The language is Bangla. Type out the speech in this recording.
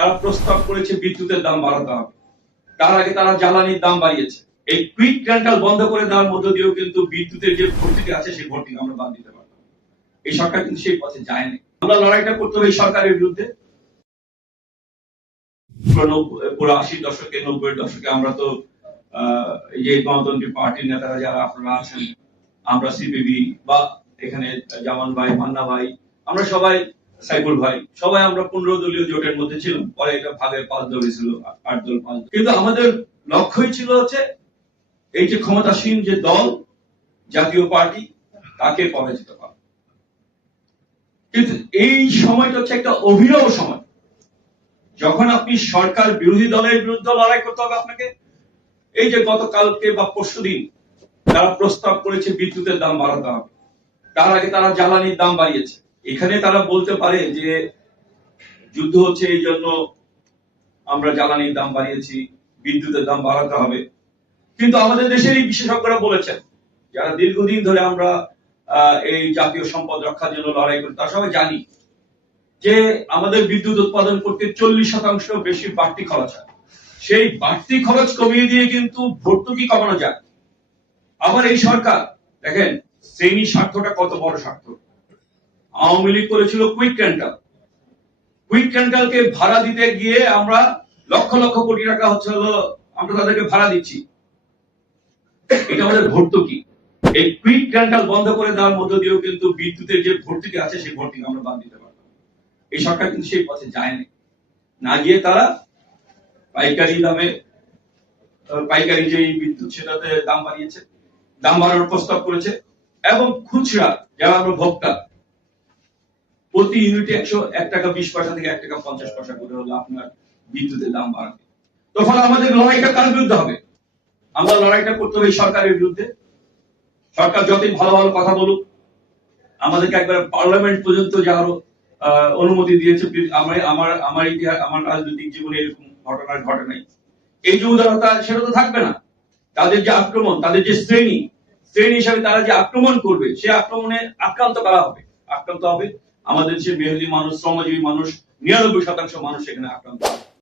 তারা প্রস্তাব করেছে বিদ্যুতের দাম বাড়াতে হবে। তার আগে তারা জ্বালানির দাম বাড়িয়েছে। এই কুইক রেন্টাল বন্ধ করে দেওয়ার মধ্য দিয়েও কিন্তু বিদ্যুতের যে ভর্তুকি আছে সেই ভর্তুকি আমরা বাদ দিতে পারবো। এই সরকার কিন্তু সেই পথে যায়নি। আমরা লড়াইটা করতে হবে এই সরকারের বিরুদ্ধে। পুরো ৮০ দশকে ৯০ দশকে আমরা তো এই যে গণতন্ত্রী পার্টির নেতারা যারা আপনারা আছেন, আমরা সিপিবি বা এখানে জামান ভাই, মান্না ভাই, আমরা সবাই, সাইফুল ভাই, সবাই আমরা ১৫ দলীয় জোটের মধ্যে ছিলাম। পরে এটা ভাগে ৫ দল ছিল, ৮ দল ৫ দল। কিন্তু আমাদের লক্ষ্যই ছিল হচ্ছে এই যে ক্ষমতাসীন যে দল, জাতীয় পার্টি, তাকে পরাজিত করা। কিন্তু এই সময়টা হচ্ছে একটা অভিনব সময়, যখন আপনি সরকার বিরোধী দলের বিরুদ্ধে লড়াই করতে হবে আপনাকে। এই যে গতকালকে বা পরশুদিন তারা প্রস্তাব করেছে বিদ্যুতের দাম বাড়াতে হবে, তার আগে তারা জ্বালানির দাম বাড়িয়েছে। এখানে তারা বলতে পারে যে যুদ্ধ হচ্ছে এই জন্য আমরা জ্বালানির দাম বাড়িয়েছি, বিদ্যুতের দাম বাড়াতে হবে। কিন্তু আমাদের দেশের এই বিশেষজ্ঞরা বলেছেন, যারা দীর্ঘদিন ধরে আমরা এই জাতীয় সম্পদ রক্ষার জন্য লড়াই করি, তারা সবাই জানি যে আমাদের বিদ্যুৎ উৎপাদন করতে 40% বেশি বাড়তি খরচ হয়। সেই বাড়তি খরচ কমিয়ে দিয়ে কিন্তু ভর্তুকি কমানো যায়। আবার এই সরকার দেখেন শ্রেণী স্বার্থটা কত বড় স্বার্থ। আওয়ামী লীগ করেছিল কুইক রেন্টাল। কুইক রেন্টালকে ভাড়া দিতে গিয়ে আমরা লক্ষ লক্ষ কোটি টাকা আমরা তাদেরকে ভাড়া দিচ্ছি। এটা আমাদের ভর্তুকি। এই কুইক রেন্টাল বন্ধ করে দেওয়ার মধ্য দিয়েও কিন্তু বিদ্যুতের যে ভর্তুকি আছে সেই ভর্তুকি আমরা বাদ দিতে পারবো। এই সরকার কিন্তু সেই পথে যায়নি। না গিয়ে তারা পাইকারি দামে, পাইকারি যে বিদ্যুৎ সেটাতে দাম বাড়িয়েছে, দাম বাড়ানোর প্রস্তাব করেছে। এবং খুচরা যারা আমরা ভোক্তা, প্রতি ইউনিটে ১ টাকা ২০ পয়সা থেকে ১ টাকা ৫০ পয়সা করে হলো আপনার বিদ্যুতের দাম বাড়বে। তখন আমাদের লড়াইটা কার বিরুদ্ধে হবে? আমরা লড়াইটা করতে হবে এই সরকারের বিরুদ্ধে। সরকার যতই ভালো ভালো কথা বলুক, আমাদেরকে একবার পার্লামেন্ট পর্যন্ত যাওয়ার অনুমতি দিয়েছে। আমার ইতিহাস, আমার রাজনৈতিক জীবনে এরকম ঘটনা ঘটে নাই। এই যে উদারতা, সেটা তো থাকবে না। তাদের যে আক্রমণ, তাদের যে শ্রেণী হিসাবে তারা যে আক্রমণ করবে, সে আক্রমণে আক্রান্ত হবে আমাদের যে মেহনতি মানুষ, শ্রমজীবী মানুষ, ৯৯% মানুষ এখানে আক্রান্ত হবে।